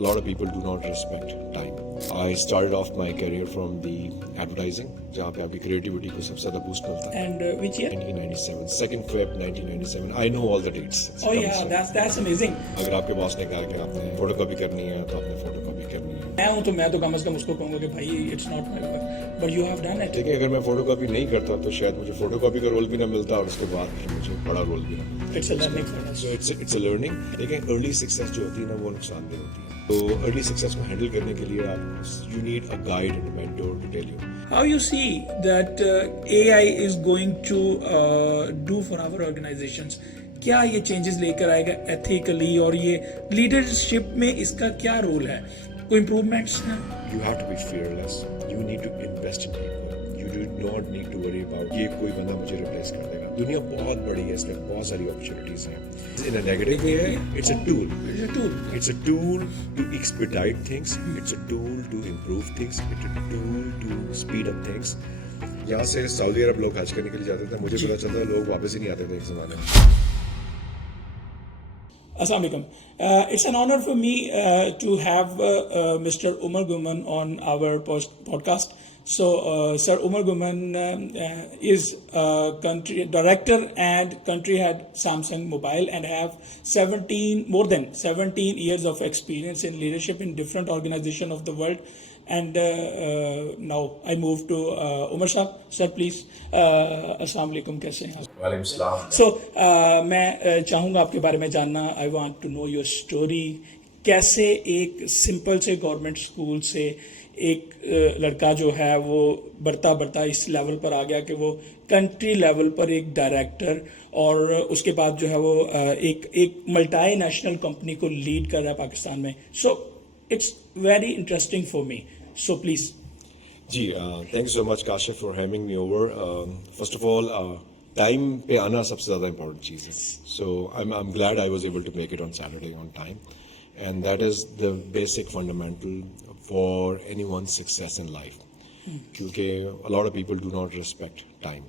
A lot of people do not respect time. I started off my career from the advertising, जहाँ पे आपकी creativity को सबसे ज़्यादा boost मिलता है. And which year? 1997, 2nd Feb 1997. I know all the dates. Oh yeah, that's amazing. अगर आपके बॉस ने कहा कि आपने फोटोकॉपी करनी है तो आपने फोटोकॉपी करनी है. मैं तो कम से कम उसको कहूँगा कि भाई it's not my work, but you have done it. देखिए अगर मैं फोटोकॉपी नहीं करता तो शायद मुझे फोटोकॉपी का रोल भी ना मिलता और उसके बाद फिर मुझे बड़ा रोल भी ना मिलता. It's a learning for us. So it's a learning. लेकिन अर्ली सक्सेस जो होती है ना वो नुकसानदेह होती है. तो अर्ली सक्सेस को हैंडल करने के लिए आप you need a guide and mentor to tell you. How you see that AI is going to do for our organizations? क्या ये चेंजेस लेकर आएगा एथिकली और ये लीडरशिप में इसका क्या रोल है? कोई इम्प्रूवमेंट्स हैं? You have to be fearless. You need to invest in people. You do not need to worry about ये कोई बंदा मुझे रिप्लेस कर देगा. दुनिया बहुत बड़ी है, इसमें बहुत सारी अपॉर्चुनिटीज हैं. In a negative way, it's a tool. It's a tool. It's a tool to expedite things. It's a tool to improve things. It's a tool to speed up things. यहाँ से सऊदी अरब लोग हज करने के लिए जाते थे. मुझे पता चलता लोग वापस ही नहीं आते थे एक ज़माने में. Assalamu alaikum. It's an honor for me to have Mr. Umar Guman on our podcast. So, Sir Umar Guman is country director and country head Samsung Mobile and have more than 17 years of experience in leadership in different organizations of the world. And now I move to Umar Shah. Sir, please. Assalamu alaikum. कैसे हैं? वालेकुम सलाम. So, मैं चाहूँगा आपके बारे में जानना. I want to know your story. कैसे एक सिंपल से गवर्नमेंट स्कूल से एक लड़का जो है वो बढ़ता बढ़ता इस लेवल पर आ गया कि वो कंट्री लेवल पर एक डायरेक्टर और उसके बाद जो है वो एक मल्टी नेशनल कंपनी को लीड कर रहा है पाकिस्तान में. So it's very interesting for me. So please. जी thank you so much Kashif for having me over. First of all time पे आना सबसे ज़्यादा इंपॉर्टेंट चीज़ है. So I am glad I was able to make it on Saturday on time and that is the basic fundamental for anyone's success in life. क्योंकि a lot of people do not respect time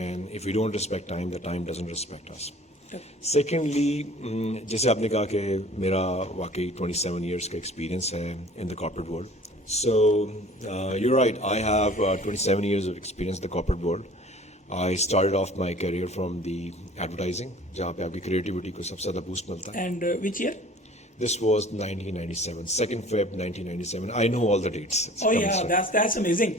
and if we don't respect time the time doesn't respect us. Secondly, जैसे आपने कहा कि मेरा वाकई 27 years का experience है in the corporate world. So you're right, I have 27 years of experience in the corporate world. I started off my career from the advertising, जहाँ पे आपकी creativity को सबसे ज़्यादा boost मिलता है. And which year? This was 1997, 2nd Feb 1997. I know all the dates. Oh yeah, that's amazing.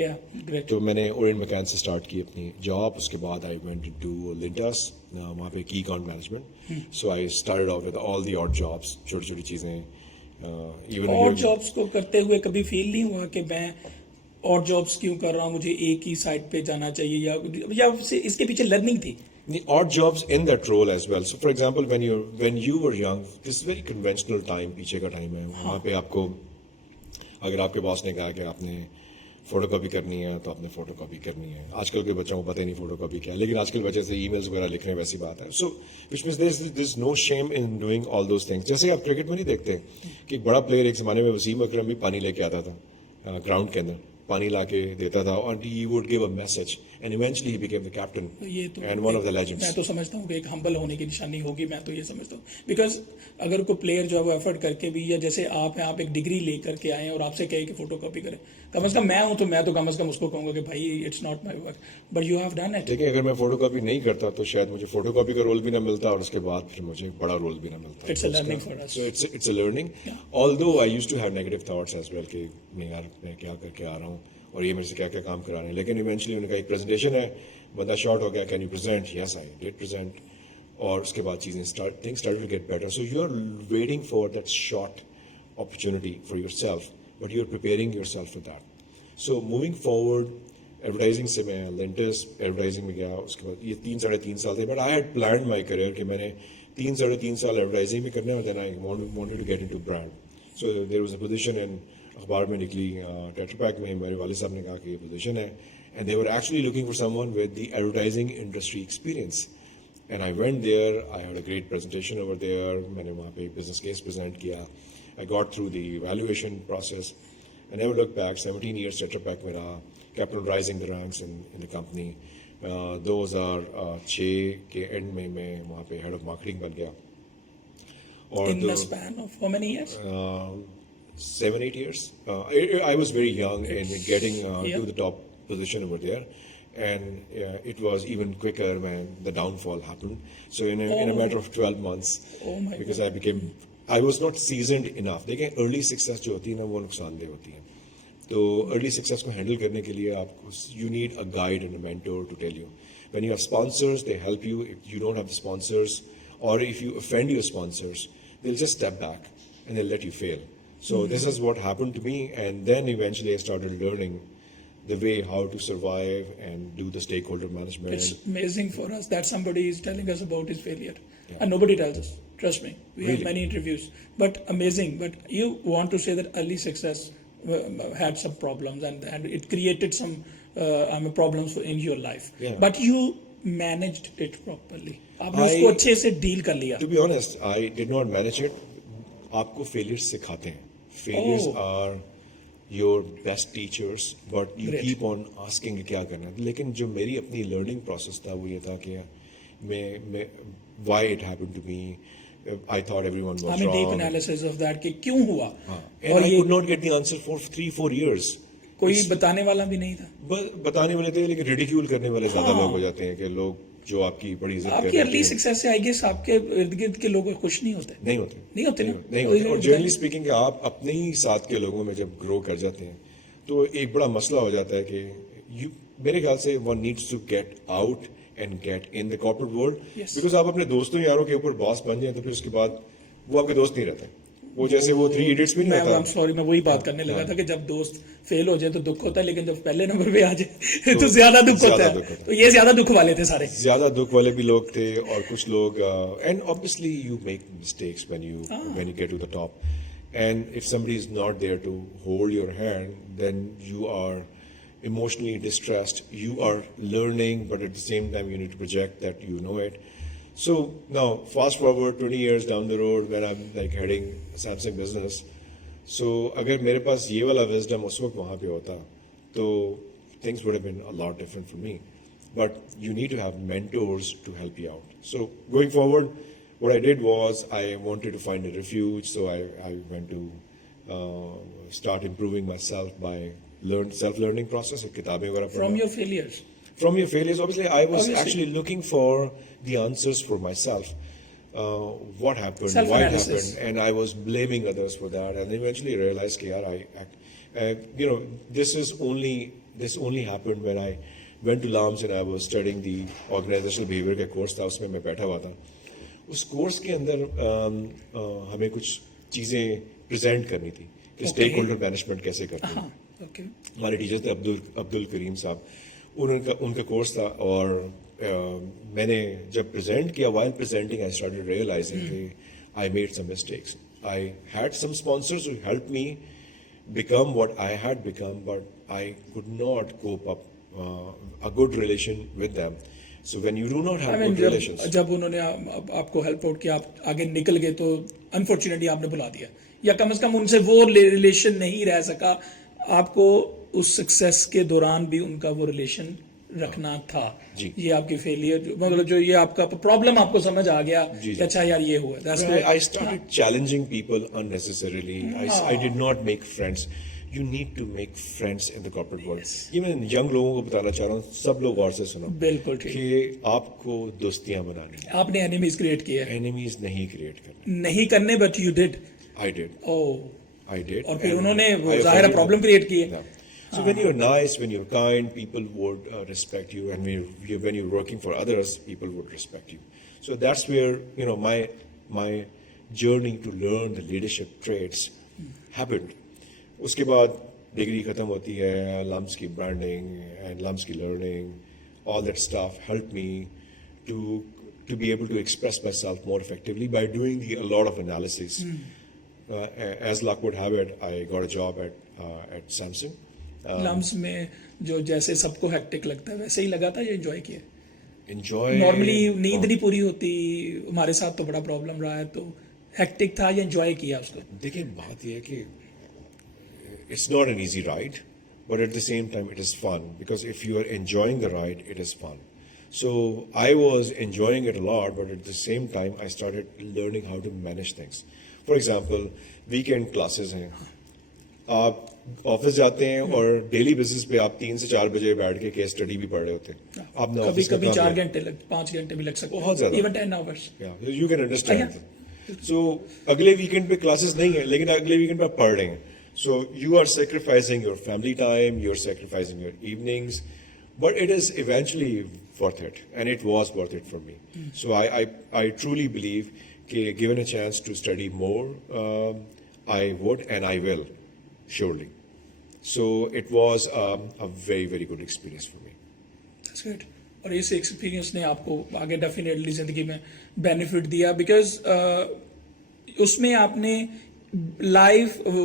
Yeah, great. तो मैंने ओरिएंट मैकान से स्टार्ट की अपनी जॉब. उसके बाद आई वेंट टू लिंटास, वहाँ पे की account management. So I started off with all the odd jobs, छोटी छोटी चीज़ें. और जॉब्स को करते हुए कभी फील नहीं हुआ कि मैं और जॉब्स क्यों कर रहा हूँ, मुझे एक ही साइड पे जाना चाहिए, या इसके पीछे लर्निंग थी? The odd jobs in that role as well. So for example, when you were young, this is very conventional time, पीछे का टाइम है. वहाँ पे आपको अगर आपके बॉस ने कहा कि आपने फोटोकॉपी करनी है तो आपने फोटोकॉपी करनी है. आजकल के बच्चों को पता ही नहीं फोटोकॉपी क्या है, लेकिन आजकल बच्चे से ईमेल्स वगैरह लिख रहे हैं, वैसी बात है. So which means there is no shame in doing all those things. जैसे आप क्रिकेट में नहीं देखते कि एक बड़ा प्लेयर एक ज़माने में वसीम अकरम भी पानी लेके आता था ग्राउंड के अंदर, पानी लाके देता था और he would give a message and eventually he became the captain and one of the legends. मैं तो समझता हूँ कि एक हम्बल होने की निशानी होगी. मैं तो ये समझता हूँ बिकॉज अगर कोई प्लेयर जो है वो एफर्ट करके भी, या जैसे आप हैं, आप एक डिग्री लेकर के आए और आपसे कहे कि फोटोकॉपी करें, कम से कम मैं हूँ तो मैं तो कम से कम उसको कहूँगा कि भाई it's not my work, but you have done it. देखिए अगर मैं फोटोकॉपी नहीं करता तो शायद मुझे फोटोकॉपी का रोल भी ना मिलता और उसके बाद फिर मुझे बड़ा रोल भी ना मिलता. It's a learning for us. So it's a learning. Although I used to have negative thoughts as well कि यार मैं क्या करके आ रहा हूँ और ये मेरे से क्या क्या काम करा रहे हैं, लेकिन इवेंचुअली उनका एक प्रेजेंटेशन है, बंदा शॉर्ट हो गया, can you present? Yes I did present. और उसके बाद चीज़ें things started to get better. So you are waiting for that short opportunity for yourself, but you are preparing yourself for that. So moving forward, advertising से मैं Lantus advertising में गया. उसके बाद ये 3-3.5 साल थे, but I had planned my career कि मैंने 3-3.5 साल एडवर्टाइजिंग में करना है, then I wanted to get into brand. So there was a position in अखबार में निकली, टेट्रा पैक में. मेरे वाले साहब ने कहा कि ये पोजीशन है and they were actually looking for someone with the advertising industry experience. And I went there, I had a great presentation over there. मैंने वहाँ पे बिजनेस केस प्रेजेंट किया. I got through the evaluation process and never look back. 17 years Tetra Pak में रहा, kept on rising the ranks in the company. 2006 के and में मैं वहाँ पे हेड ऑफ मार्केटिंग बन गया or In the span of how many years? 7-8 years. I was very young in getting Yeah. to the top position over there, and it was even quicker when the downfall happened. So in a matter of 12 months, Oh my because I was not seasoned enough. देखिए early success जो होती है ना वो नुकसानदेह होती है. तो early success को handle करने के लिए आपको you need a guide and a mentor to tell you. When you have sponsors, they help you. If you don't have the sponsors, or if you offend your sponsors, they'll just step back and they'll let you fail. So this is what happened to me, and then eventually I started learning the way how to survive and do the stakeholder management. It's amazing for us that somebody is telling us about his failure. And nobody tells us. Trust me. We have Really? many interviews. But amazing. But you want to say that early success had some problems and it created some problems in your life. Yeah. But you managed it properly. आपने उसको अच्छे से deal कर लिया. To be honest, I did not manage it. आपको failures सिखाते हैं. Failures Oh. are your best teachers, but you Great. keep on asking कि क्या करना है. लेकिन जो मेरी अपनी learning process था वो ये था कि मैं why it happened to me. I thought everyone was हमें deep wrong. Analysis of that कि क्यों हुआ. And और I ये could not get the answer for 3-4 years. कोई बताने वाला भी नहीं था. बताने वाले थे लेकिन रिडिक्यूल करने वाले ज्यादा लोग हो जाते हैं कि लोग जो आपकी बड़ी इज्जत आपकी करते अर्ली हैं सक्सेस से आई गेस आपके इर्द गिर्द के लोग खुश नहीं होते. नहीं होते नहीं होते ना? नहीं होते. और जनरली स्पीकिंग आप अपने ही साथ के लोगों में जब ग्रो कर जाते हैं तो एक बड़ा मसला हो जाता है कि मेरे ख्याल से one needs to get out and get in the corporate world Yes. Because आप अपने दोस्तों यारों के ऊपर बॉस बन जाए तो फिर उसके बाद वो आपके दोस्त नहीं रहते. वो जैसे वो 3 इडियट्स भी नहीं मैं होता. सॉरी मैं वही बात करने लगा था कि जब दोस्त फेल हो जाए तो दुख होता है लेकिन जब पहले नंबर पे आ जाए तो ज्यादा दुख ज्यादा होता दुख है. होता है. तो ये ज्यादा दुख वाले थे सारे. ज्यादा दुख वाले भी लोग थे और कुछ लोग and obviously you make mistakes when you get to the top and if somebody is not there to hold your hand then you are emotionally distressed. You are learning, but at the same time you need to project that you know it. So now fast forward 20 years down the road when I'm like heading Samsung business. So अगर मेरे पास ये वाला wisdom उस वक्त वहाँ पे होता तो things would have been a lot different for me. But you need to have mentors to help you out. So going forward, what I did was I wanted to find a refuge. So I went to start improving myself by self-learning process. किताबें वगैरह from पढ़ना. Your failures. From your failures, obviously, I was Obviously. actually looking for the answers for myself. What happened, why it Self-analysis. happened, and I was blaming others for that. And eventually realized, कि यार, this only happened when I went to LAMS and I was studying the organizational behavior का course था, उसमें मैं बैठा हुआ था. उस course के अंदर हमें कुछ चीजें present करनी थी कि Okay. stakeholder management कैसे करते हैं. हाँ. ओके. हमारे टीचर थे अब्दुल करीम साहब. उनका कोर्स था और मैंने जब प्रेजेंट किया while presenting I started realizing that I made some mistakes. I had some sponsors who helped me become what I had become, but I could not cope up a good relation with them. So when you do not have good relations, जब उन्होंने आपको help out किया आप आगे निकल गए तो unfortunately आपने बुला दिया या कम से कम उनसे वो रिलेशन नहीं रह सका. आपको उस सक्सेस के दौरान भी उनका वो रिलेशन रखना था. जी. ये आपकी फेलियर मतलब जो ये आपका प्रॉब्लम आपको समझ आ गया जी. कि अच्छा यार ये हुआ. That's good. I started challenging people unnecessarily. I did not make friends. You need to make friends in the corporate world. ये मैं यंग लोगों को बताना चाह रहा हूँ. सब लोग गौर से सुनो बिल्कुल ठीक. कि आपको दोस्तियां बनानी है. आपने एनिमीज क्रिएट किए हैं. Enemies नहीं create करने. नहीं करने but you did. I did. I did. और फिर And उन्होंने वो I जाहिर offended प्रॉब्लम them. क्रिएट की है. Yeah. So when you're nice, when you're kind, people would respect you, and when you're working for others, people would respect you. So that's where my journey to learn the leadership traits happened. उसके बाद degree खत्म होती है, LAMS की branding and LAMS की learning, all that stuff helped me to be able to express myself more effectively by doing a lot of analysis. As luck would have it, I got a job at Samsung. LUMS में जो जैसे सबको hectic लगता है वैसे ही लगा था या एंजॉय किया. Enjoy. नॉर्मली नींद नहीं पूरी होती. हमारे साथ तो बड़ा प्रॉब्लम रहा है. तो हेक्टिक था या एंजॉय किया उसको. देखिए बात यह है कि it's not an easy ride, but at the same time it is fun because if you are enjoying the ride, it is fun. So I was enjoying it a lot, but at the same time, I started learning how to manage things. For example, weekend classes हैं. आप office जाते हैं और daily basis पे आप 3 से 4 बजे बैठ के केस स्टडी भी पढ़ रहे होते हैं. आपने कभी ऑफिस का कभी काम 4 किया. घंटे 5 घंटे भी लग सकते बहुत ज्यादा. Even 10 hours. Yeah, you can understand. Yeah. So अगले वीकेंड पे क्लासेस नहीं है, लेकिन अगले वीकेंड पे आप पढ़ रहे हैं. So you are sacrificing your family time, you are sacrificing your evenings, but it is eventually worth it, and it was worth it for me. So I truly believe कि given a chance to study more, I would and I will, surely. So it was a very very good experience for me. That's good. और इस experience ने आपको आगे definitely जिंदगी में benefit दिया because उसमें आपने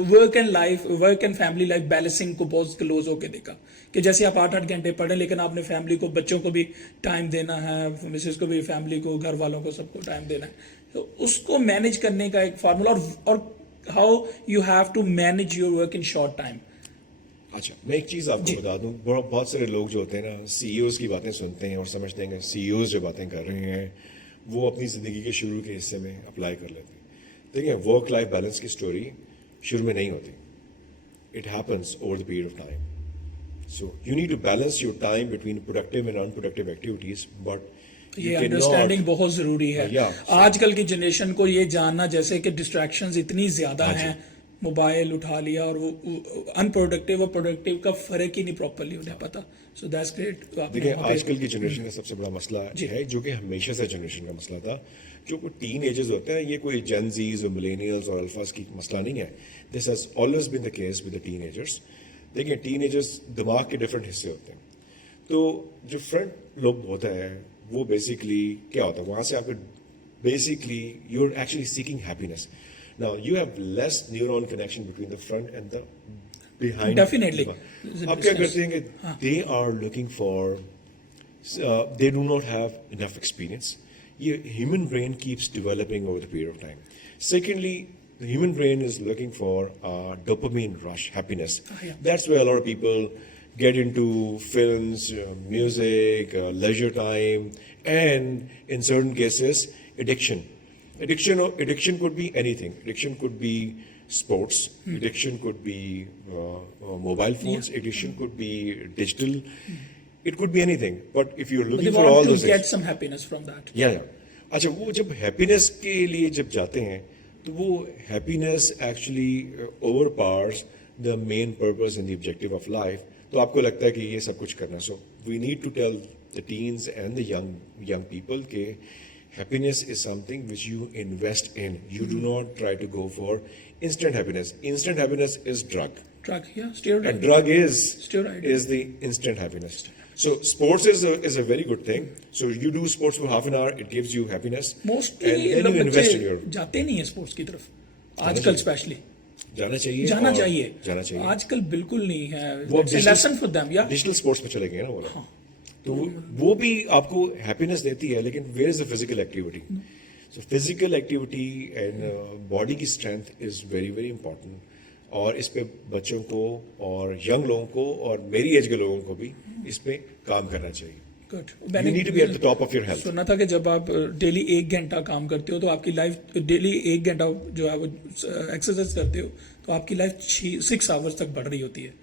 work and family life balancing को बहुत क्लोज होकर देखा कि जैसे आप 8-8 घंटे पढ़े लेकिन आपने फैमिली को बच्चों को भी टाइम देना है, मिसेस को भी, फैमिली को, घर वालों को, सबको टाइम देना है. तो उसको मैनेज करने का एक फार्मूला और how you have to manage your work in short time. अच्छा, मैं एक चीज आपको बता दूं. बहुत सारे लोग जो होते हैं ना, सीईओज की बातें सुनते हैं और समझते हैं कि सीईओज जो बातें कर रहे हैं वो अपनी जिंदगी के शुरू के हिस्से में अप्लाई कर लेते हैं. देखिए, वर्क लाइफ बैलेंस की स्टोरी शुरू में नहीं होती. It happens over the period of time. So you need to balance your time between productive and unproductive activities, but ये अंडरस्टैंडिंग बहुत जरूरी है. आजकल की जनरेशन को ये जानना, जैसे कि डिस्ट्रैक्शंस इतनी ज्यादा हैं, मोबाइल उठा लिया और वो अनप्रोडक्टिव और प्रोडक्टिव का फर्क ही नहीं प्रॉपरली उन्हें पता. So that's great. देखिए, आजकल की जनरेशन का सबसे बड़ा मसला है, जो कि हमेशा से जनरेशन का मसला था, जो कोई टीन एजर्स होते हैं, ये कोई जेनजीज और मिलेनियल्स और अल्फास की मसला नहीं है. This has always been the case with the teenagers. देखिए, टीन एजर्स दिमाग के डिफरेंट हिस्से होते हैं. तो जो फ्रंट लोग होता है वो बेसिकली क्या होता है, वहां से आपको basically you are actually seeking happiness. Now you have less neuron connection between the front and the behind. Definitely. अब क्या करते हैं कि they are looking for, they do not have enough experience. ये human brain keeps developing over the period of time. Secondly, the human brain is looking for dopamine rush, happiness. Yeah. That's why a lot of people get into films, music, leisure time, and in certain cases, addiction. Addiction could be anything. Addiction could be sports. Addiction could be mobile phones. Addiction could be digital. It could be anything. But if you're looking for all those to get things, some happiness from that. yeah. अच्छा, वो जब happiness के लिए जब जाते हैं तो वो happiness actually overpowers the main purpose and the objective of life. तो आपको लगता है कि ये सब कुछ करना. So we need to tell the teens and the young people के happiness is something which you invest in. You do not try to go for instant happiness. Instant happiness is drug. Yeah, steroid. And drug Steroid. is the instant happiness. So sports is a very good thing. So you do sports for half an hour, it gives you happiness. Mostly and then लोग you invest in बच्चे your. जाते नहीं है sports की तरफ आजकल, specially जाना चाहिए. जाना और चाहिए. जाना चाहिए. आजकल बिल्कुल नहीं है. वो लेसन फॉर देम. या डिजिटल स्पोर्ट्स में चले गए ना वो लोग. तो वो भी आपको हैप्पीनेस देती है, लेकिन where is the physical activity. So physical activity and body की strength is very very important. और इस पे बच्चों को और यंग लोगों को और मेरी एज के लोगों को भी इस पे काम करना चाहिए. Good. You need to be at the top of your health. सुना था कि जब आप डेली 1 घंटा काम करते हो तो आपकी लाइफ, डेली 1 घंटा जो है वो एक्सरसाइज करते हो तो आपकी लाइफ 6 आवर्स तक बढ़ रही होती है.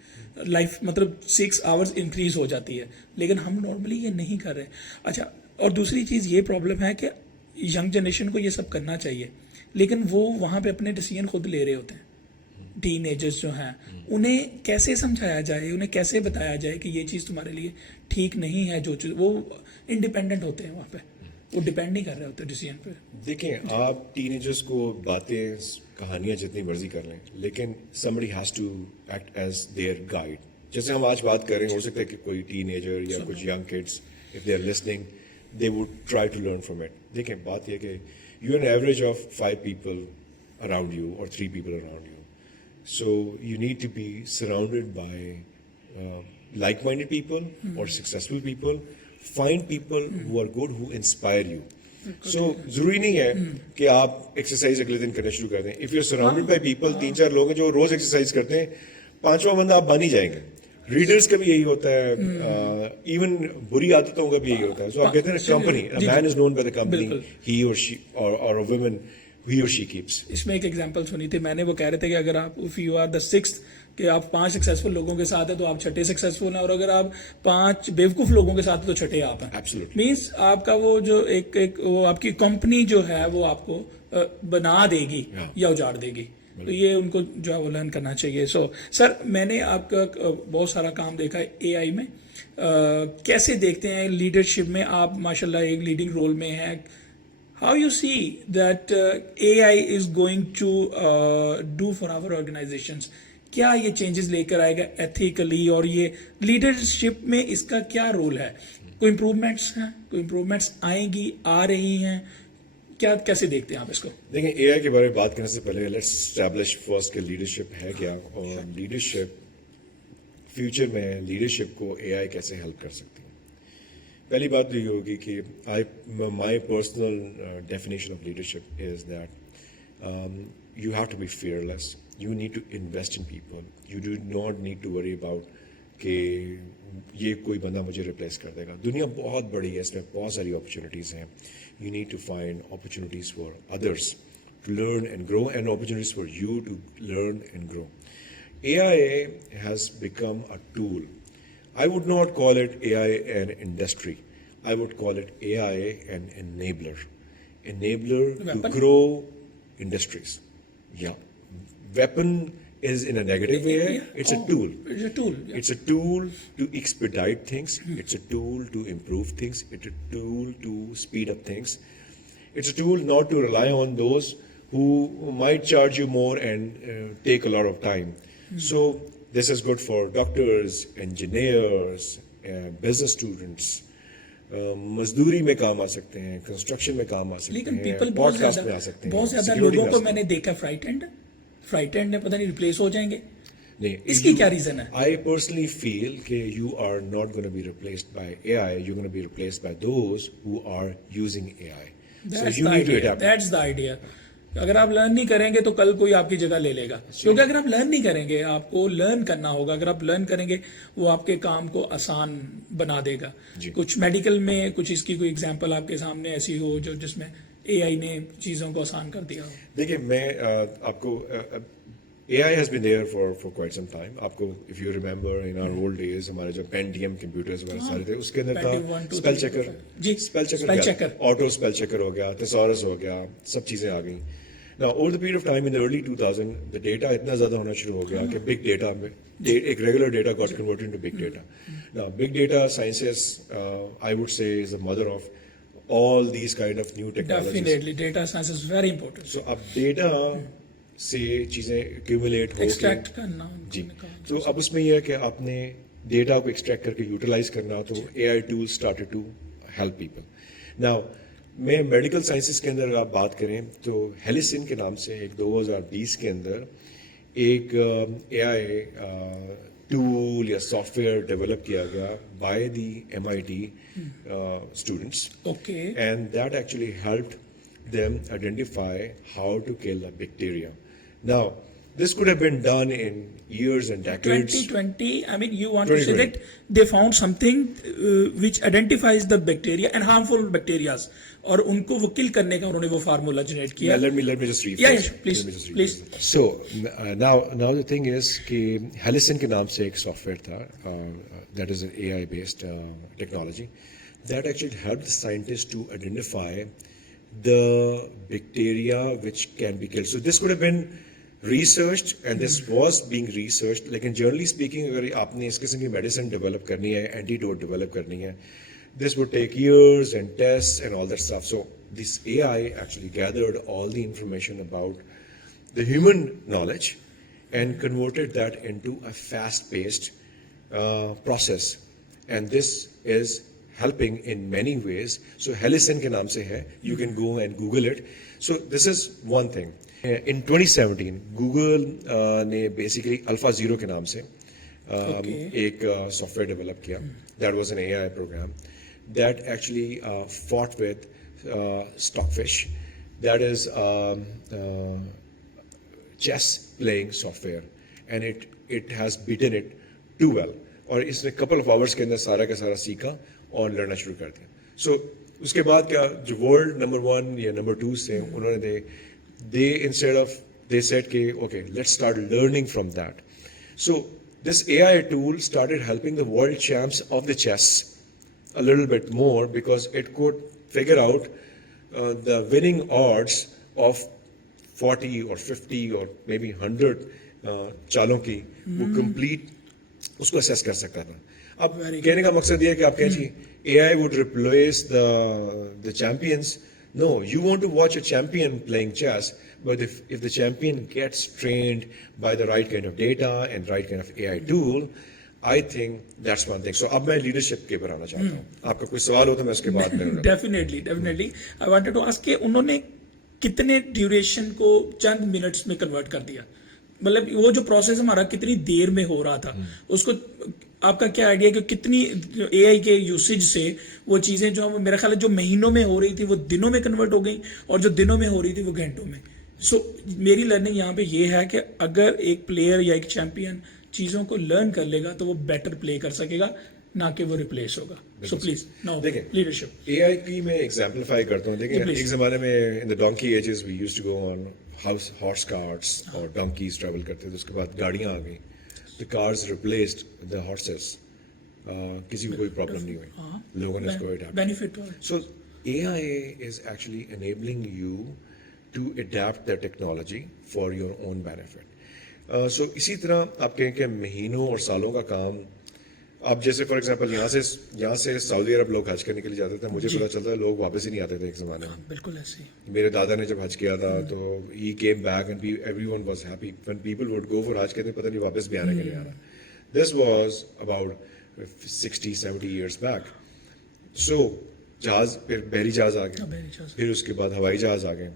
लाइफ मतलब 6 आवर्स इंक्रीज हो जाती है, लेकिन हम नॉर्मली ये नहीं कर रहे. अच्छा, और दूसरी चीज़ ये प्रॉब्लम है कि यंग जनरेशन को ये सब करना चाहिए, लेकिन वो वहाँ पे अपने डिसीजन खुद ले रहे होते हैं. टीन एजर्स जो हैं उन्हें कैसे समझाया जाए, उन्हें कैसे बताया जाए कि ये चीज़ तुम्हारे लिए ठीक नहीं है. जो चीज़ वो इंडिपेंडेंट होते हैं वहाँ पे, वो डिपेंड नहीं कर रहे होते डिसीजन पे. देखें, आप टीनेजर्स को बातें कहानियां जितनी मर्जी कर लें, लेकिन somebody has to act as their guide. जैसे हम आज बात कर रहे हैं, हो सकता है कि कोई टीनेजर या कुछ young kids, if they are listening, they would try to learn from it. देखें, बात यह कि you are an average of 5 people around you or 3 people around you. So you need to be surrounded by like-minded people or successful people. Find people who are good, who inspire you. So जरूरी नहीं है कि आप exercise अगले दिन करना शुरू कर दें. If you are surrounded by people, 3-4 लोग हैं जो रोज एक्सरसाइज करते हैं, 5वां बंदा आप बन ही जाएंगे. रीडर्स का भी यही होता है, इवन बुरी आदतों का भी यही होता है. So आप कहते हैं ना, company, a man is known by the company बिल्कुल. he or she or a woman he or she keeps. इसमें एक एग्जांपल सुनी थी मैंने, वो कह रहे थे कि अगर आप if you are the sixth, कि आप 5 सक्सेसफुल लोगों के साथ है तो आप छठे सक्सेसफुल हैं, और अगर आप 5 बेवकूफ लोगों के साथ है तो छठे आप हैं. Absolutely. मींस आपका वो जो एक वो आपकी कंपनी जो है वो आपको बना देगी या उजाड़ देगी. तो ये उनको जो है वो लर्न करना चाहिए. सो सर, मैंने आपका बहुत सारा काम देखा है एआई में. कैसे देखते हैं लीडरशिप में, आप माशाल्लाह एक लीडिंग रोल में हैं. How you see that AI is going to do for our organisations? क्या ये चेंजेस लेकर आएगा एथिकली, और ये लीडरशिप में इसका क्या रोल है? कोई इम्प्रूवमेंट्स हैं, कोई इम्प्रूवमेंट्स आएंगी, आ रही हैं, क्या कैसे देखते हैं आप इसको? देखिए, एआई के बारे में बात करने से पहले लेट्स एस्टैब्लिश फर्स्ट कि लीडरशिप है क्या, और लीडरशिप फ्यूचर में लीडरशिप को एआई कैसे हेल्प कर सकती है. पहली बात तो ये होगी कि my personal definition of leadership is that you have to be fearless. You need to invest in people. You do not need to worry about कि ये कोई बंदा मुझे रिप्लेस कर देगा. दुनिया बहुत बड़ी है, इसमें बहुत सारी अपॉर्चुनिटीज़ हैं. You need to find opportunities for others to learn and grow, and opportunities for you to learn and grow. AI has become a tool. I would not call it AI an industry. I would call it AI an enabler. Enabler to grow industries. Yeah. Weapon is in a negative way. It's a tool. It's a tool. It's a tool to expedite things. It's a tool to improve things. It's a tool to speed up things. It's a tool not to rely on those who might charge you more and take a lot of time. So this is good for doctors, engineers, business students. मजदूरी में काम आ सकते हैं, construction में काम आ सकते लेकिन हैं, पीपल पॉडकास्ट में आ सकते हैं, बहुत ज्यादा security लोगों में आ को सकते हैं. मैंने देखा फ्राइटेंड ने पता नहीं रिप्लेस हो जाएंगे. नहीं, इसकी क्या रीजन है? I personally feel कि you are not going to be replaced by AI. You're going to be replaced by those who are using AI. So you need to adapt. That's the idea. अगर आप learn नहीं करेंगे तो कल कोई आपकी जगह ले लेगा. क्योंकि अगर आप लर्न नहीं करेंगे, आपको लर्न करना होगा. अगर आप लर्न करेंगे, वो आपके काम को आसान बना देगा. कुछ मेडिकल में कुछ इसकी कोई एग्जांपल आपके सामने ऐसी हो जो जिसमें एआई ने चीजों को आसान कर दिया हो? देखिए, मैं आपको AI has been there for quite some time. आपको if you remember in our old days हमारे जो Pentium computers वगैरह सारे थे, उसके अंदर था स्पेल चेकर. जी, spell checker, auto spell checker हो गया, thesaurus हो गया, सब चीजें आ गई. Now over the period of time in the early 2000, the data इतना ज्यादा होना शुरू हो गया कि big data में एक regular data got converted into big data. Now big data sciences, I would say, is the mother of all these kind of new technologies. Definitely, data science is very important. So अब data से चीजें accumulate हो extract करना जी. तो अब उसमें यह है कि आपने डेटा को एक्सट्रैक्ट करके यूटिलाइज करना, तो AI tools started to help people. Now मैं मेडिकल साइंसेस के अंदर आप बात करें तो हेलिसिन के नाम से एक 2020 के अंदर एक AI टूल या सॉफ्टवेयर डेवलप किया गया by the MIT students. Okay. And that actually helped them identify how to kill a bacteria. Now, this could have been done in years and decades. 2020, I mean, you want to say 2020. that they found something which identifies the bacteria and harmful bacteria, और उनको वो किल करने का उन्होंने वो formula generate किया. Let me just rephrase. Yeah, please, Let me just please. rephrase. So now the thing is कि हेलिसिन के नाम से एक सॉफ्टवेयर था, that is an AI based technology that actually helped the scientists to identify the bacteria which can be killed. So this could have been researched and this was being researched. Like generally speaking, अगर आपने इस किस्म की medicine develop करनी है, antidote develop करनी है, this would take years and tests and all that stuff. So this AI actually gathered all the information about the human knowledge and converted that into a fast-paced process. And this is helping in many ways. So helicin के नाम से है. You can go and Google it. So this is one thing. In 2017, Google ने basically AlphaZero के नाम से एक software develop किया. That was an AI program that actually fought with Stockfish. That is chess playing software, and it has beaten it too well. और इसने couple of hours के अंदर सारा का सारा सीखा और लड़ना शुरू कर दिया. सो उसके बाद क्या, जो वर्ल्ड नंबर 1 या नंबर 2 से उन्होंने they instead of they said कि okay, let's start learning from that. So this AI tool started helping the world champs of the chess a little bit more because it could figure out the winning odds of 40 or 50 or maybe 100 चालों की वो complete उसको assess कर सकता था. अब कहने का मकसद ये है कि आप कहें जी AI would replace the champions. No, you want to watch a champion playing chess, but if the champion gets trained by the right kind of data and right kind of AI tool, I think that's one thing. So अब मैं leadership के ऊपर आना चाहता हूँ. आपका कोई सवाल हो तो मैं उसके बाद में definitely I wanted to ask कि उन्होंने कितने ड्यूरेशन को चंद मिनट्स में कन्वर्ट कर दिया, मतलब वो जो प्रोसेस हमारा कितनी देर में हो रहा था उसको आपका क्या आइडिया कि कितनी एआई के यूसेज से वो चीजें जो मेरा ख्याल है जो महीनों में हो रही थी वो दिनों में कन्वर्ट हो गई और जो दिनों में हो रही थी वो घंटों में. सो मेरी लर्निंग यहाँ पे ये है कि अगर एक प्लेयर या एक चैंपियन चीजों को लर्न कर लेगा तो वो बेटर प्ले कर सकेगा, ना कि वो रिप्लेस होगा. सो प्लीज नाउ देखिए लीडरशिप एआई की मैं एग्जाम्पलीफाई करता हूँ. देखिए एक जमाने में in the donkey ages we used to go on house horse carts और डोंकीज ट्रैवल करते थे. उसके बाद गाड़ियाँ आ गई, the cars replaced the horses. किसी को कोई प्रॉब्लम नहीं हुई, लोगों ने उसको adopt. Benefit. So AI is actually enabling you to adapt the technology for your own benefit. So इसी तरह आप कहें कि महीनों और सालों का काम, आप जैसे फॉर एग्जांपल यहाँ से सऊदी अरब लोग हज करने के लिए जाते थे, मुझे पता चलता है लोग वापस ही नहीं आते थे एक जमाने में. बिल्कुल ऐसे. मेरे दादा ने जब हज किया था तो he came back and everyone was happy when people would go for हज, कहते पता नहीं वापस भी आने के लिए आ रहा. This was about 60-70 years back. So जहाज, फिर बहरी जहाज आ गए, फिर उसके बाद हवाई जहाज आ गए.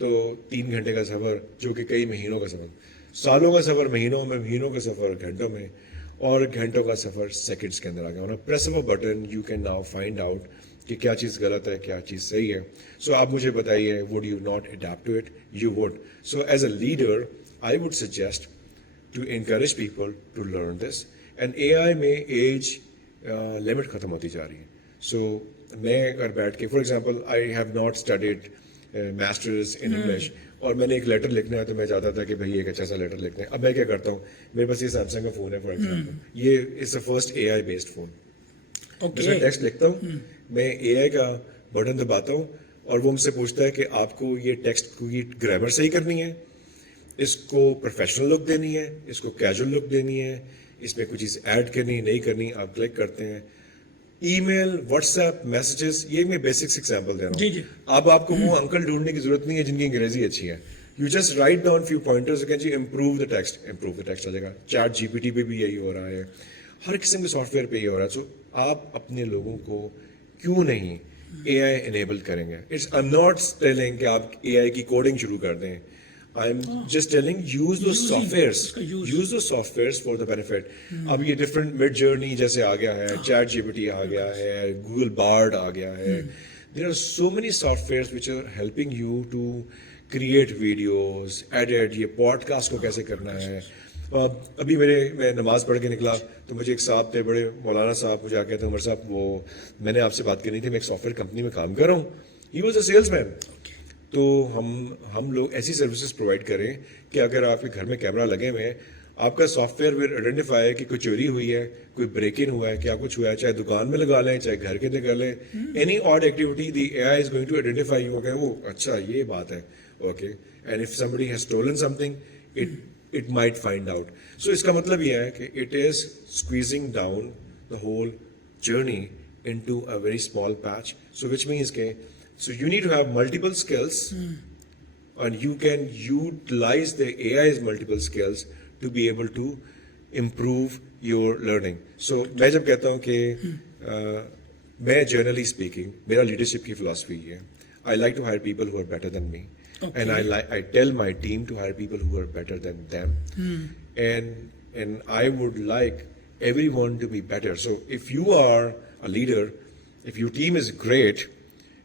तो 3 घंटे का सफर जो कि कई महीनों का सफर, सालों का सफर महीनों में, महीनों का सफर घंटों में, और घंटों का सफर सेकंड्स के अंदर आ गया. Press of a button you can now find out कि क्या चीज़ गलत है, क्या चीज़ सही है. सो आप मुझे बताइए, would you not adapt to it? You would. So as a leader I would suggest to encourage people to learn this. And AI में एज लिमिट खत्म होती जा रही है. सो मैं अगर बैठ के, for example I have not studied masters in English और मैंने एक लेटर लिखना है तो मैं चाहता था कि भाई एक अच्छा सा लेटर लिखना है. अब मैं क्या करता हूँ, मेरे पास ये सैमसंग का फोन है फॉर एग्जांपल, ये is the first AI based phone. मैं टेक्स्ट लिखता हूँ, मैं AI का बटन दबाता हूँ और वो मुझसे पूछता है कि आपको ये टेक्स्ट की ग्रामर सही करनी है, इसको प्रोफेशनल लुक देनी है, इसको कैजुअल लुक देनी है, इसमें कुछ चीज़ ऐड करनी नहीं करनी. आप क्लिक करते हैं. ईमेल, व्हाट्सएप, मैसेजेस, ये मैं बेसिक्स एग्जांपल दे रहा हूँ. अब आपको वो अंकल ढूंढने की जरूरत नहीं है जिनकी अंग्रेजी अच्छी है. You just write down few pointers, जी इम्प्रूव द टेक्स्ट आ जाएगा. चैट GPT पे भी यही हो रहा है, हर किस्म के सॉफ्टवेयर पे ये हो रहा है. सो आप अपने लोगों को क्यों नहीं AI एनेबल करेंगे? आई एम नॉट टेलिंग कि आप AI की कोडिंग शुरू कर दें. I'm just telling, use those softwares for the benefit. अब ये different mid journey जैसे आ गया है, Chat GPT आ गया है, Google Bard आ गया है. There are so many softwares which are helping you to create videos, edit, ये podcast को कैसे करना है. अभी मैं नमाज पढ़ के निकला तो मुझे एक साहब थे, बड़े मौलाना साहब, मुझे आके थे, उमर साहब, वो मैंने आपसे बात करनी थी, मैं एक सॉफ्टवेयर कंपनी में काम कर रहा हूँ. He was a salesman. तो हम लोग ऐसी सर्विसेज प्रोवाइड करें कि अगर आपके घर में कैमरा लगे हुए हैं, आपका सॉफ्टवेयर विल आइडेंटिफाई कि कोई चोरी हुई है, कोई ब्रेक इन हुआ है, क्या कुछ हुआ है, चाहे दुकान में लगा लें, चाहे घर के अंदर कर लें, any odd activity the AI is going to identify you. वो अच्छा ये बात है, okay. And if somebody has stolen something, it might find out. So इसका मतलब ये है कि it is squeezing down the whole journey into a very small patch. So which means के so you need to have multiple skills and you can utilize the AI's multiple skills to be able to improve your learning. So मैं जब कहता हूँ कि मैं generally speaking, मेरा leadership की philosophy है, I like to hire people who are better than me. Okay. And I tell my team to hire people who are better than them. And I would like everyone to be better. So if you are a leader, if your team is great,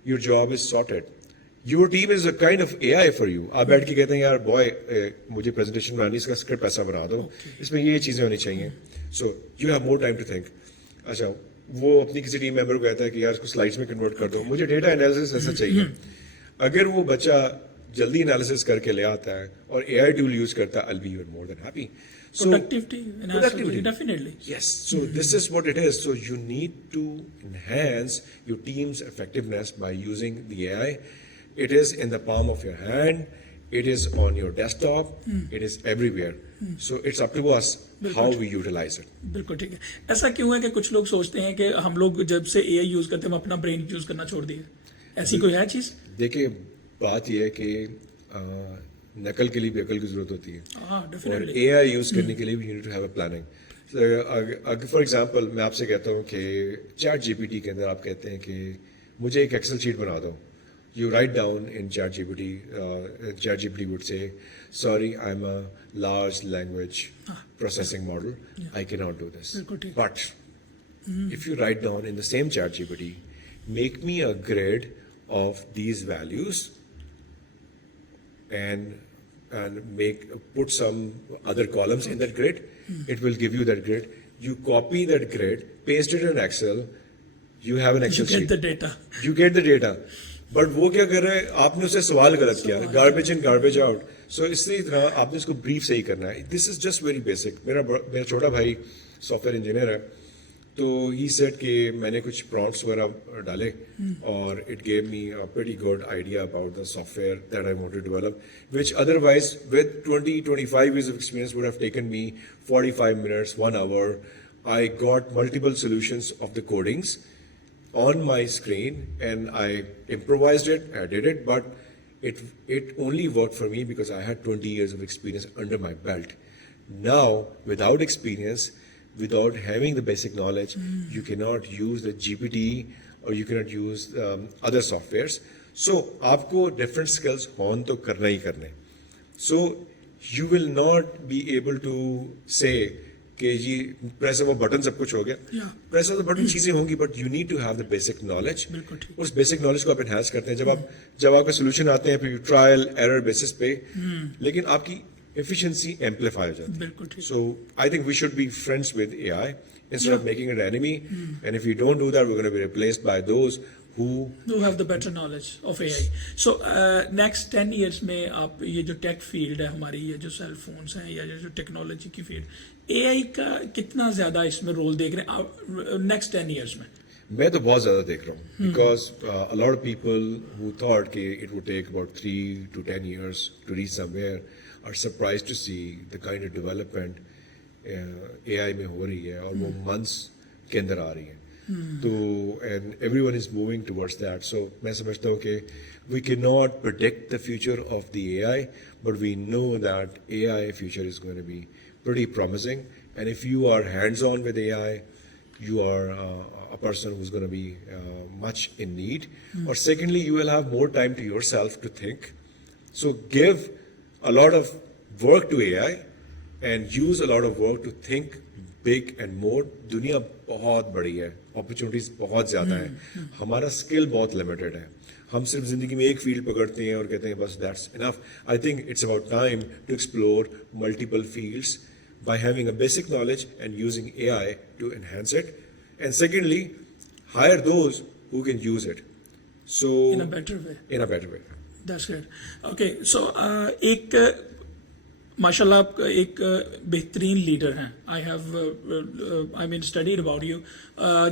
your job is sorted. Your team is a kind of AI for you. आप बैठ के कहते हैं यार boy मुझे presentation बनानी इसका script ऐसा बना दो, इसमें ये चीजें होनी चाहिए. So you have more time to think. अच्छा वो अपनी किसी टीम मेंबर को कहता है कि यार इसको स्लाइड्स में कन्वर्ट कर दो, मुझे डेटा एनालिसिस ऐसा चाहिए. अगर वो बच्चा जल्दी एनालिसिस करके ले आता है और AI टूल यूज करता है, I'll be even more than happy. So Productivity, definitely. yes, so this is what it is. So you need to enhance your team's effectiveness by using the AI. It is in the palm of your hand. It is on your desktop. It is everywhere. So it's up to us how we utilize it. बिल्कुल ठीक है. ऐसा क्यों है कि कुछ लोग सोचते हैं कि हम लोग जब से एआई यूज करते हैं हम अपना ब्रेन यूज करना छोड़ दिए? ऐसी कोई है चीज? देखिए बात यह है कि नकल के लिए भी अकल की जरूरत होती है. हाँ, और डेफिनेटली. AI यूज करने के लिए भी you need to have a planning. अगर फॉर एग्जांपल मैं आपसे कहता हूँ कि चैट जीपीटी के अंदर आप कहते हैं कि मुझे एक एक्सेल शीट बना दो. You write down in ChatGPT, ChatGPT would say, sorry, I'm a large language processing model. I cannot do this. But if you write down in the same ChatGPT, make me a grid of these values and put some other columns in that grid, it will give you that grid. You copy that grid, paste it in Excel, you have an Excel You get sheet. the data. You get the data. But वो क्या कर रहे हैं, आपने उसे सवाल गलत किया, गार्बेज इन गार्बेज आउट. सो इसी तरह आपने इसको ब्रीफ सही करना है. This is just very basic. मेरा छोटा भाई सॉफ्टवेयर इंजीनियर है, तो ही सेड कि मैंने कुछ प्रॉम्प्ट्स वगैरह डाले और it gave me a pretty good idea about the software that I want to develop, which otherwise with 20-25 years of experience would have taken me 45 minutes, 1 hour. I got multiple solutions of the codings on my screen and I improvised it, I did it, but it only worked for me because I had 20 years of experience under my belt. Now, without experience, without having the basic knowledge, you cannot use the GPT or you cannot use other softwares. So, आपको different skills होन तो करना ही करने. So, you will not be able to say कि जी press off button सब कुछ हो गया. प्रेस ऑफ द बटन चीजें होंगी, but you need to have the basic knowledge. उस बेसिक नॉलेज को आप एनहांस करते हैं जब आपके सोल्यूशन आते हैं फिर ट्रायल एरर बेसिस पे, लेकिन आपकी एफिशिएंसी एम्पलीफाई हो जाती है. So I think we should be friends with AI instead of making it an enemy. And if we don't do that, we're going to be replaced by those who have the better knowledge of AI. So next 10 years में आप ये जो tech field है हमारी, ये जो cell phones हैं या जो टेक्नोलॉजी की फील्ड, AI का कितना ज्यादा इसमें रोल देख रहे हैं नेक्स्ट 10 years में? मैं तो बहुत ज्यादा देख रहा हूँ, because a lot of people who thought कि it would take about 3 to 10 years to reach somewhere are surprised to see the kind of development AI में हो रही है और वो months के अंदर आ रही है. तो and everyone is moving towards that. So मैं समझता हूँ कि we cannot predict the future of the AI, but we know that AI future is going to be pretty promising. And if you are hands-on with AI, you are a person who's going to be much in need. Or secondly, you will have more time to yourself to think. So give a lot of work to AI and use a lot of work to think big and more. दुनिया बहुत बड़ी है, opportunities बहुत ज्यादा है, हमारा skill बहुत limited है. हम सिर्फ जिंदगी में एक फील्ड पकड़ते हैं और कहते हैं बस that's enough. I think it's about time to explore multiple fields by having a basic knowledge and using AI to enhance it. And secondly, hire those who can use it. So in a better way. In a better way. That's good. Okay, so एक माशाल्लाह आप एक बेहतरीन leader हैं. I mean studied about you.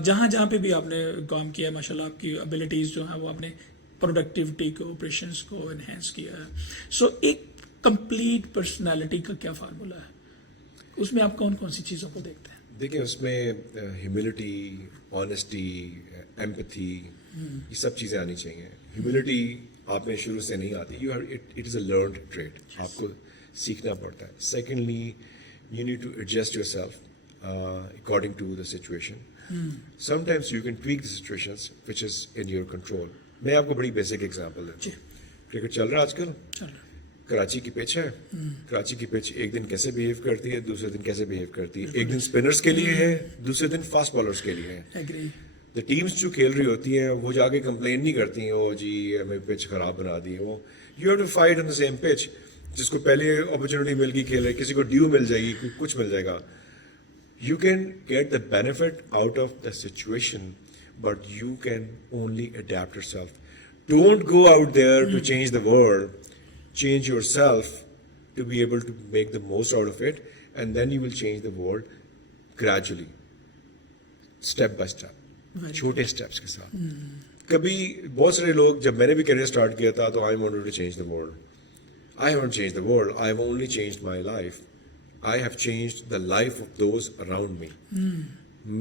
जहाँ जहाँ पे भी आपने काम किया माशाल्लाह आपकी एबिलिटीज जो हैं वो आपने प्रोडक्टिविटी को, ऑपरेशंस को एनहेंस किया है. सो एक कंप्लीट पर्सनालिटी का क्या फार्मूला है? उसमें आप कौन कौन सी चीज़ों को देखते हैं? देखिए उसमें ह्यूमिलिटी, ऑनेस्टी, एम्पैथी, ये सब चीज़ें आनी चाहिए. ह्यूमिलिटी आप में शुरू से नहीं आती. It is a learned trait. आपको सीखना पड़ता है. Secondly, you need to adjust yourself according to the situation. Sometimes you can tweak the situations which is in your control. मैं आपको बड़ी बेसिक एग्जांपल देता हूँ. क्रिकेट चल रहा है आजकल. कराची की पिच है. कराची की पिच एक दिन कैसे बिहेव करती है, दूसरे दिन कैसे बिहेव करती है. एक दिन स्पिनर्स के लिए है, दूसरे दिन फास्ट बॉलर्स के लिए है. द टीम्स जो खेल रही होती हैं वो जाके कंप्लेन नहीं करती हैं, ओ जी हमें पिच खराब बना दी, वो you have to fight on the same pitch. जिसको पहले अपॉर्चुनिटी मिल गई खेल रहे, किसी को ड्यू मिल जाएगी, कुछ मिल जाएगा. You can get the benefit out of the situation, but you can only adapt yourself. Don't go out there to change the world. Change yourself to be able to make the most out of it, and then you will change the world gradually, step by step. छोटे steps के साथ. कभी बहुत सारे लोग, जब मैंने भी करियर स्टार्ट किया था, तो I wanted to change the world. I haven't changed the world. I have only changed my life. I have changed the life of those around me.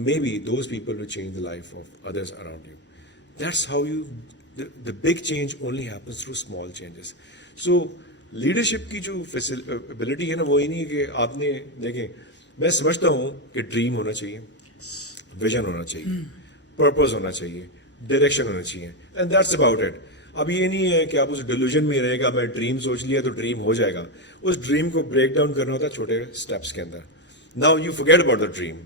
Maybe those people will change the life of others around you. That's how you, the big change only happens through small changes. So, leadership की जो ability है ना, वो ही नहीं है कि आपने, देखें, मैं समझता हूँ कि ड्रीम होना चाहिए, विजन होना चाहिए, पर्पस होना चाहिए, डायरेक्शन होना चाहिए, एंड दैट्स अबाउट इट. अब ये नहीं है कि आप उस डिल्यूजन में रहेगा, मैं ड्रीम सोच लिया तो ड्रीम हो जाएगा. उस ड्रीम को ब्रेक डाउन करना होता है छोटे स्टेप्स के अंदर. Now you forget about the dream,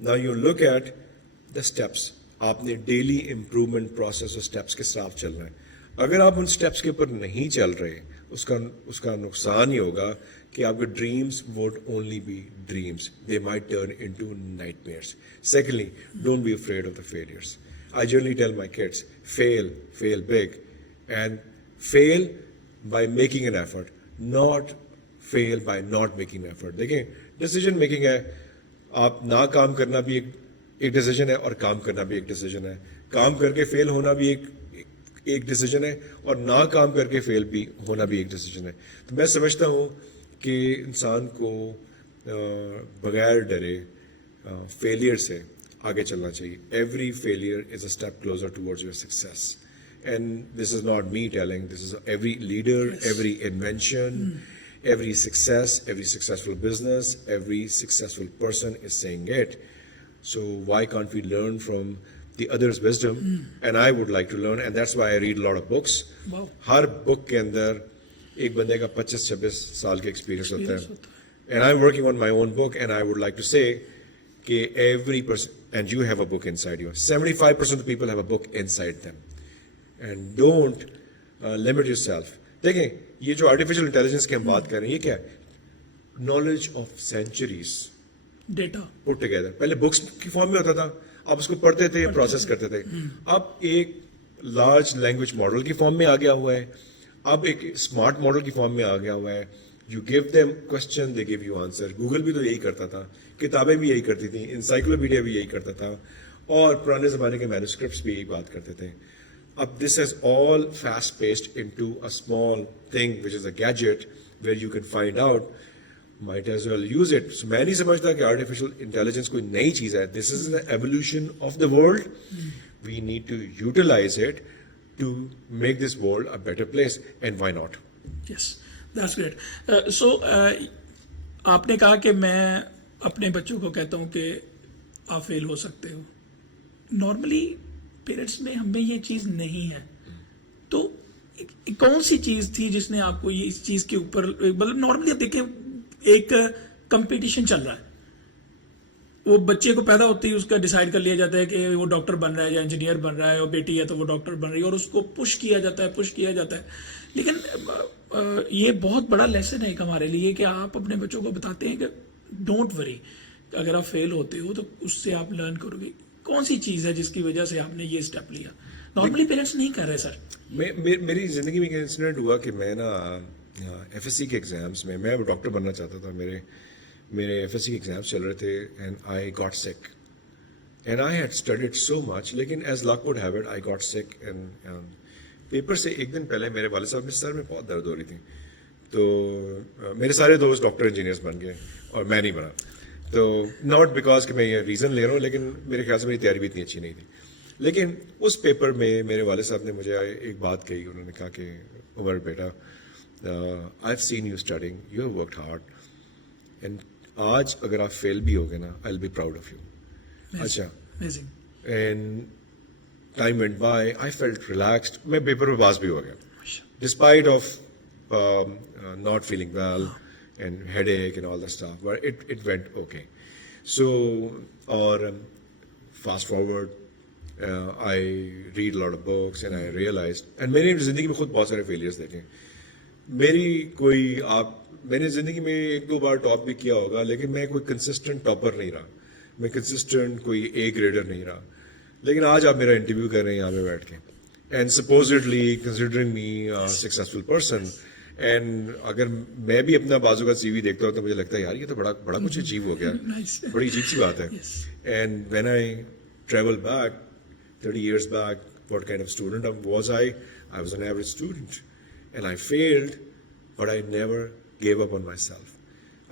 now you look at the steps. आपने डेली इंप्रूवमेंट प्रोसेस और स्टेप्स के साथ चलना है. अगर आप उन स्टेप्स के ऊपर नहीं चल रहे, उसका नुकसान ही होगा कि आपके dreams would only be dreams. They might turn into nightmares. Secondly, don't be afraid of the failures. I generally tell my kids, fail big, and fail by making an effort, not fail by not making an effort. देखिए, decision making है. आप ना काम करना भी एक decision है, और काम करना भी एक डिसीजन है. काम करके फेल होना भी एक डिसीजन है, और ना काम करके फेल भी होना भी एक डिसीजन है. तो मैं समझता हूँ कि इंसान को बगैर डरे फेलियर से आगे चलना चाहिए. Every failure is a step closer towards your success. And this is not me telling, this is every leader, every invention, every success, every successful business, every successful person is saying it. So why can't we learn from the other's wisdom? And I would like to learn, and that's why I read a lot of books. Wow. Her book के अंदर एक बंदे का 25-26 साल का experience होता है. And I'm working on my own book, and I would like to say कि every person, and you have a book inside you. 75% of people have a book inside them. And don't limit yourself. देखें, ये जो artificial intelligence की हम बात कर रहे हैं, ये क्या है? Knowledge of centuries. Data. Put together. पहले books की फॉर्म में होता था, आप उसको पढ़ते थे, प्रोसेस करते थे. अब एक large language model की फॉर्म में आ गया हुआ है. अब एक स्मार्ट मॉडल की फॉर्म में आ गया हुआ है. You give them question, they give you answer. Google भी तो यही करता था, किताबें भी यही करती थी, इंसाइक्लोपीडिया भी यही करता था, और पुराने जमाने के मैन्युस्क्रिप्ट्स भी यही बात करते थे. अब this is all fast paced into a small thing which is a gadget where you can find out. Might as well use it. So मैं नहीं समझता कि artificial intelligence कोई नई चीज है. This is the evolution of the world. We need to utilize it to make this world a better place. And why not? Yes. That's great. So आपने कहा कि मैं अपने बच्चों को कहता हूँ कि आप फेल हो सकते हो. नॉर्मली पेरेंट्स में हमें ये चीज़ नहीं है, तो कौन सी चीज़ थी जिसने आपको ये इस चीज़ के ऊपर, मतलब नॉर्मली आप देखें एक कंपटीशन चल रहा है, वो बच्चे को पैदा होते ही उसका डिसाइड कर लिया जाता है कि वो डॉक्टर बन रहा है या इंजीनियर बन रहा है, और बेटी है तो वो डॉक्टर बन रही है, और उसको पुश किया जाता है. लेकिन ये बहुत बड़ा लेसन है एक हमारे लिए कि आप अपने बच्चों को बताते हैं कि डोंट वरी, अगर आप फेल होते हो तो उससे आप लर्न करोगे. कौन सी चीज़ है जिसकी वजह से आपने ये स्टेप लिया? नॉर्मली पेरेंट्स नहीं कर रहे सर. मेरी जिंदगी में एक इंसिडेंट हुआ कि मैं ना FSC के एग्जाम्स में, मैं डॉक्टर बनना चाहता था, मेरे FSC के एग्जाम्स चल रहे थे, and I got sick, and I had studied so much, लेकिन as luck would have it I got sick. And paper से एक दिन पहले मेरे वाले साहब में सर में बहुत दर्द हो रही थी, तो मेरे सारे दोस्त डॉक्टर इंजीनियर्स बन गए और मैं नहीं बना. तो नॉट बिकॉज कि मैं ये रीज़न ले रहा हूँ, लेकिन मेरे ख्याल से मेरी तैयारी भी इतनी अच्छी नहीं थी. लेकिन उस पेपर में मेरे वाले साहब ने मुझे एक बात कही. उन्होंने कहा कि उमर बेटा, I have seen you studying, you have worked hard, and आज अगर आप फेल भी होगे ना, I will be proud of you. अच्छा. And time went by, I felt relaxed. मैं पेपर में पास भी हो गया, despite of not feeling well and headache and all that stuff, but it went okay. So, or fast forward, I read a lot of books and I realized, and मैंने जिंदगी में खुद बहुत सारे failures देखे हैं. मैंने जिंदगी में एक दो बार टॉप भी किया होगा, लेकिन मैं कोई कंसिस्टेंट टॉपर नहीं रहा, मैं कंसिस्टेंट कोई ए ग्रेडर नहीं रहा. लेकिन आज आप मेरा इंटरव्यू कर रहे हैं यहाँ पे बैठ के, and supposedly considering me a successful person, and अगर मैं भी अपना बाजू का सीवी देखता हूँ तो मुझे लगता है यार ये तो बड़ा बड़ा कुछ अचीव हो गया. Nice. बड़ी अजीब सी बात है. And when I travel back 30 years back, what kind of student was I? I was an average student, and I failed, but I never gave up on myself.